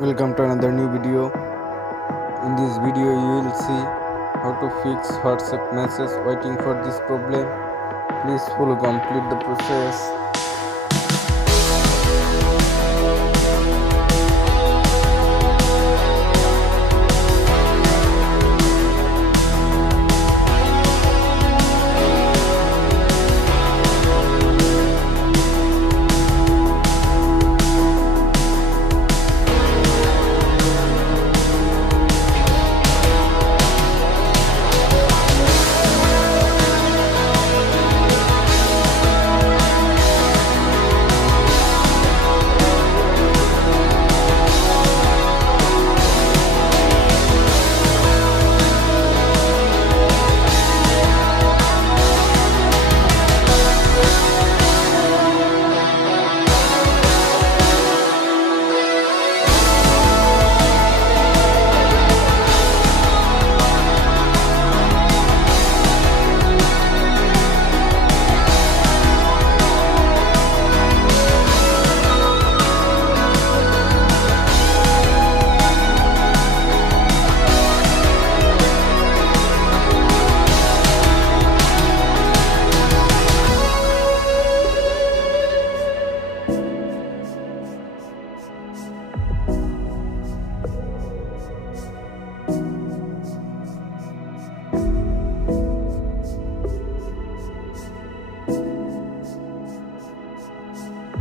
Welcome to another new video. In this video you will see how to fix WhatsApp message waiting for this problem. Please follow complete the process.